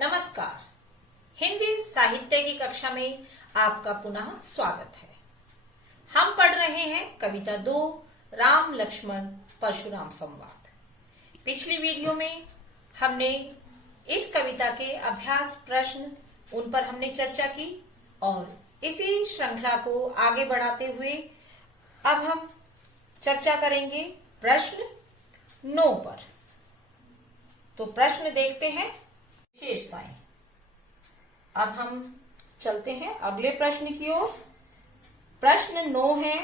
नमस्कार। हिंदी साहित्य की कक्षा में आपका पुनः स्वागत है। हम पढ़ रहे हैं कविता 2 राम लक्ष्मण परशुराम संवाद। पिछली वीडियो में हमने इस कविता के अभ्यास प्रश्न उन पर हमने चर्चा की और इसी श्रृंखला को आगे बढ़ाते हुए अब हम चर्चा करेंगे प्रश्न 9 पर। तो प्रश्न देखते हैं विशेषताएं। अब हम चलते हैं अगले प्रश्न की ओर। प्रश्न 9 है,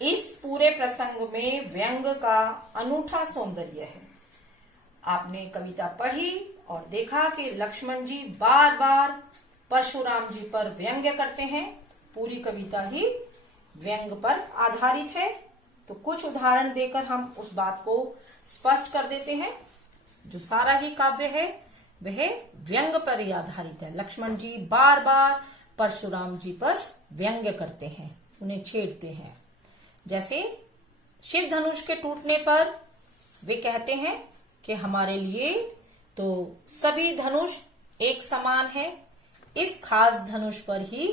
इस पूरे प्रसंग में व्यंग का अनूठा सौंदर्य है। आपने कविता पढ़ी और देखा कि लक्ष्मण जी बार बार परशुराम जी पर व्यंग्य करते हैं। पूरी कविता ही व्यंग पर आधारित है। तो कुछ उदाहरण देकर हम उस बात को स्पष्ट कर देते हैं। जो सारा ही काव्य है वह व्यंग पर ही आधारित है। लक्ष्मण जी बार बार परशुराम जी पर व्यंग्य करते हैं, उन्हें छेड़ते हैं। जैसे शिव धनुष के टूटने पर वे कहते हैं कि हमारे लिए तो सभी धनुष एक समान है, इस खास धनुष पर ही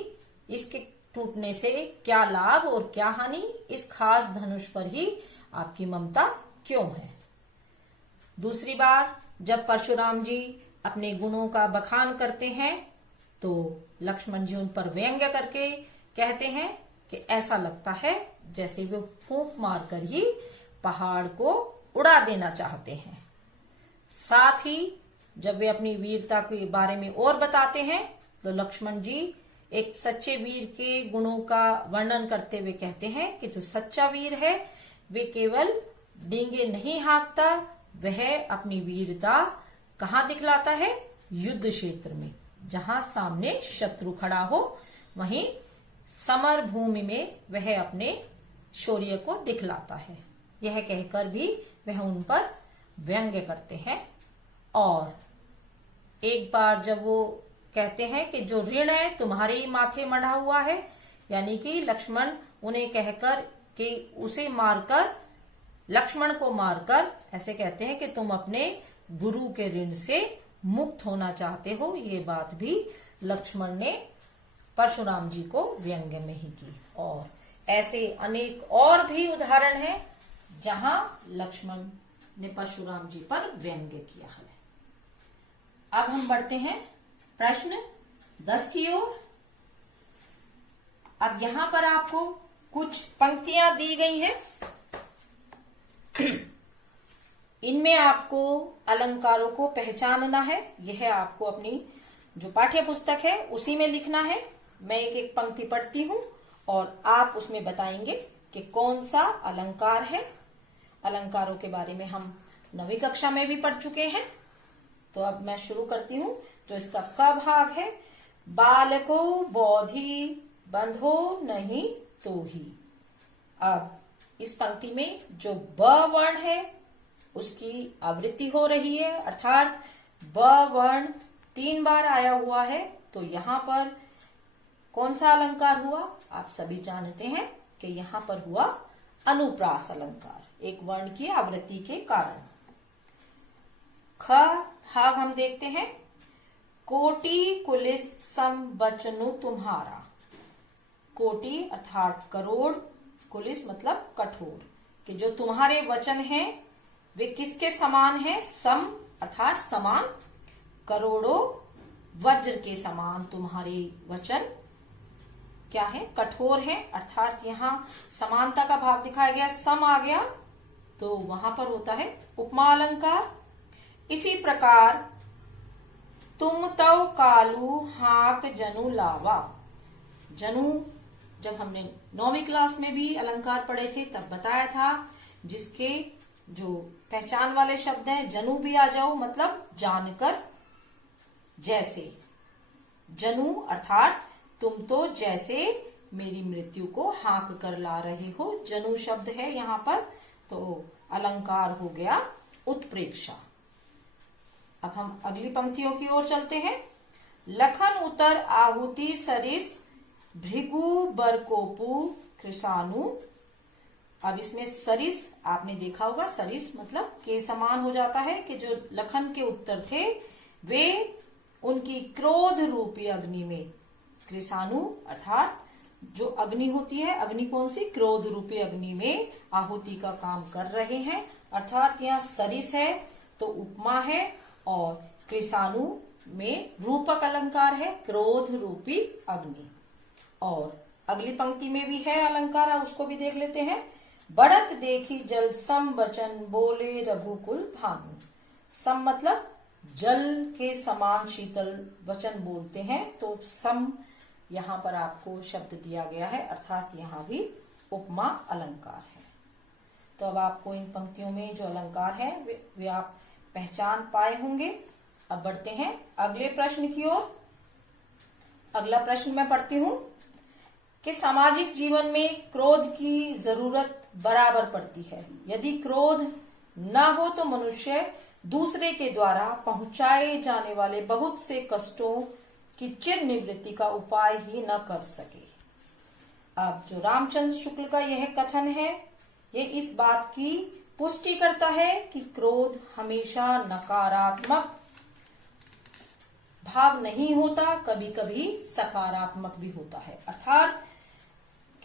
इसके टूटने से क्या लाभ और क्या हानि, इस खास धनुष पर ही आपकी ममता क्यों है। दूसरी बार जब परशुराम जी अपने गुणों का बखान करते हैं तो लक्ष्मण जी उन पर व्यंग्य करके कहते हैं कि ऐसा लगता है जैसे वे फूंक मारकर ही पहाड़ को उड़ा देना चाहते हैं। साथ ही जब वे अपनी वीरता के बारे में और बताते हैं तो लक्ष्मण जी एक सच्चे वीर के गुणों का वर्णन करते हुए कहते हैं कि जो सच्चा वीर है वे केवल डींगे नहीं हाँकता, वह अपनी वीरता कहाँ दिखलाता है? युद्ध क्षेत्र में, जहां सामने शत्रु खड़ा हो वहीं समर भूमि में वह अपने शौर्य को दिखलाता है। यह कहकर भी वह उन पर व्यंग्य करते हैं। और एक बार जब वो कहते हैं कि जो ऋण है तुम्हारे ही माथे मढ़ा हुआ है, यानी कि लक्ष्मण उन्हें कहकर कि उसे मारकर, लक्ष्मण को मारकर ऐसे कहते हैं कि तुम अपने गुरु के ऋण से मुक्त होना चाहते हो। ये बात भी लक्ष्मण ने परशुराम जी को व्यंग्य में ही की। और ऐसे अनेक और भी उदाहरण हैं जहां लक्ष्मण ने परशुराम जी पर व्यंग्य किया है। अब हम बढ़ते हैं प्रश्न 10 की ओर। अब यहां पर आपको कुछ पंक्तियां दी गई हैं। इनमें आपको अलंकारों को पहचानना है। यह आपको अपनी जो पाठ्य पुस्तक है उसी में लिखना है। मैं एक एक पंक्ति पढ़ती हूं और आप उसमें बताएंगे कि कौन सा अलंकार है। अलंकारों के बारे में हम 9वीं कक्षा में भी पढ़ चुके हैं। तो अब मैं शुरू करती हूं। जो इसका क भाग है, बालको बोधि बंधो नहीं तो ही। अब इस पंक्ति में जो ब वर्ण है उसकी आवृत्ति हो रही है, अर्थात ब वर्ण 3 बार आया हुआ है। तो यहाँ पर कौन सा अलंकार हुआ? आप सभी जानते हैं कि यहाँ पर हुआ अनुप्रास अलंकार, एक वर्ण की आवृत्ति के कारण। ख भाग हम देखते हैं, कोटि कुलिस सम बचनु तुम्हारा। कोटि अर्थात करोड़, कुलिस मतलब कठोर, कि जो तुम्हारे वचन हैं वे किसके समान हैं? सम अर्थात समान, करोड़ों वज्र के समान तुम्हारे वचन क्या है? कठोर है। अर्थात यहाँ समानता का भाव दिखाया गया, सम आ गया तो वहां पर होता है उपमा अलंकार। इसी प्रकार तुम तव कालू हाक जनु लावा। जनु जब हमने 9वीं क्लास में भी अलंकार पढ़े थे तब बताया था, जिसके जो पहचान वाले शब्द हैं, जनु भी आ जाओ मतलब जानकर, जैसे। जनु अर्थात तुम तो जैसे मेरी मृत्यु को हाँक कर ला रहे हो। जनु शब्द है यहाँ पर, तो अलंकार हो गया उत्प्रेक्षा। अब हम अगली पंक्तियों की ओर चलते हैं। लखन उतर आहुति सरिस भृगु बरकोपु कृषानु। अब इसमें सरिस आपने देखा होगा, सरिस मतलब के समान हो जाता है कि जो लखन के उत्तर थे वे उनकी क्रोध रूपी अग्नि में, कृषाणु अर्थात जो अग्नि होती है, अग्नि कौन सी, क्रोध रूपी अग्नि में आहुति का काम कर रहे हैं। अर्थात यहाँ सरिस है तो उपमा है, और कृषाणु में रूपक अलंकार है, क्रोध रूपी अग्नि। और अगली पंक्ति में भी है अलंकार, उसको भी देख लेते हैं। बढ़त देखी जल सम वचन बोले रघुकुल भानु। सम मतलब जल के समान शीतल वचन बोलते हैं, तो सम यहाँ पर आपको शब्द दिया गया है, अर्थात यहाँ भी उपमा अलंकार है। तो अब आपको इन पंक्तियों में जो अलंकार है वे आप पहचान पाए होंगे। अब बढ़ते हैं अगले प्रश्न की ओर। अगला प्रश्न मैं पढ़ती हूँ कि सामाजिक जीवन में क्रोध की जरूरत बराबर पड़ती है। यदि क्रोध न हो तो मनुष्य दूसरे के द्वारा पहुंचाए जाने वाले बहुत से कष्टों की चिर निवृत्ति का उपाय ही न कर सके। अब जो रामचंद्र शुक्ल का यह कथन है, ये इस बात की पुष्टि करता है कि क्रोध हमेशा नकारात्मक भाव नहीं होता, कभी कभी सकारात्मक भी होता है। अर्थात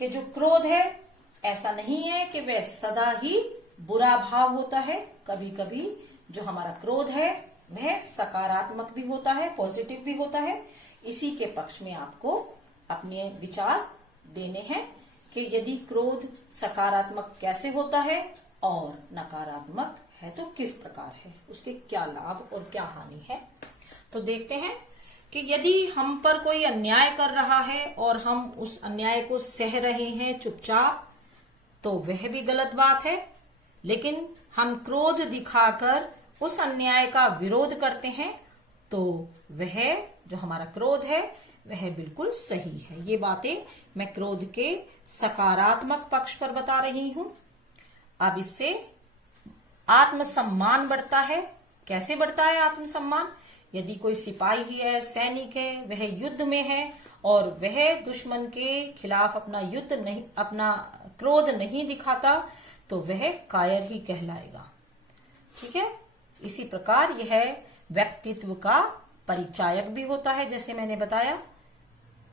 कि जो क्रोध है ऐसा नहीं है कि वह सदा ही बुरा भाव होता है, कभी कभी जो हमारा क्रोध है वह सकारात्मक भी होता है, पॉजिटिव भी होता है। इसी के पक्ष में आपको अपने विचार देने हैं कि यदि क्रोध सकारात्मक कैसे होता है और नकारात्मक है तो किस प्रकार है, उसके क्या लाभ और क्या हानि है। तो देखते हैं कि यदि हम पर कोई अन्याय कर रहा है और हम उस अन्याय को सह रहे हैं चुपचाप, तो वह भी गलत बात है। लेकिन हम क्रोध दिखाकर उस अन्याय का विरोध करते हैं तो वह जो हमारा क्रोध है वह बिल्कुल सही है। ये बातें मैं क्रोध के सकारात्मक पक्ष पर बता रही हूं। अब इससे आत्मसम्मान बढ़ता है। कैसे बढ़ता है आत्मसम्मान? यदि कोई सिपाही है, सैनिक है, वह युद्ध में है और वह दुश्मन के खिलाफ अपना क्रोध नहीं दिखाता, तो वह कायर ही कहलाएगा। ठीक है। इसी प्रकार यह व्यक्तित्व का परिचायक भी होता है। जैसे मैंने बताया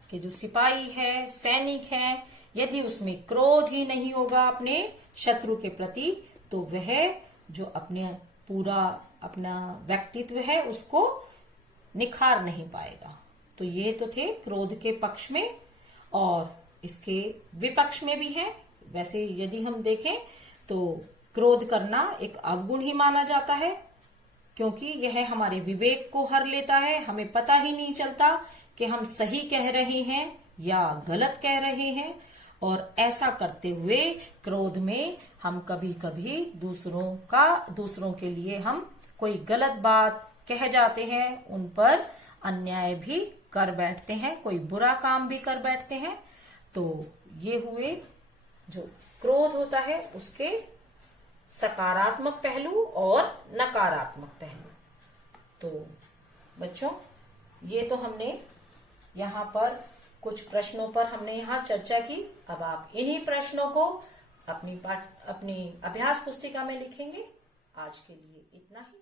कि जो सिपाही है, सैनिक है, यदि उसमें क्रोध ही नहीं होगा अपने शत्रु के प्रति, तो वह जो अपना व्यक्तित्व है उसको निखार नहीं पाएगा। तो ये तो थे क्रोध के पक्ष में, और इसके विपक्ष में भी है। वैसे यदि हम देखें तो क्रोध करना एक अवगुण ही माना जाता है, क्योंकि यह हमारे विवेक को हर लेता है। हमें पता ही नहीं चलता कि हम सही कह रहे हैं या गलत कह रहे हैं, और ऐसा करते हुए क्रोध में हम कभी कभी दूसरों के लिए हम कोई गलत बात कह जाते हैं, उन पर अन्याय भी कर बैठते हैं, कोई बुरा काम भी कर बैठते हैं। तो ये हुए जो क्रोध होता है उसके सकारात्मक पहलू और नकारात्मक पहलू। तो बच्चों, ये तो हमने यहाँ पर कुछ प्रश्नों पर हमने यहाँ चर्चा की। अब आप इन्हीं प्रश्नों को अपनी अभ्यास पुस्तिका में लिखेंगे। आज के लिए इतना ही।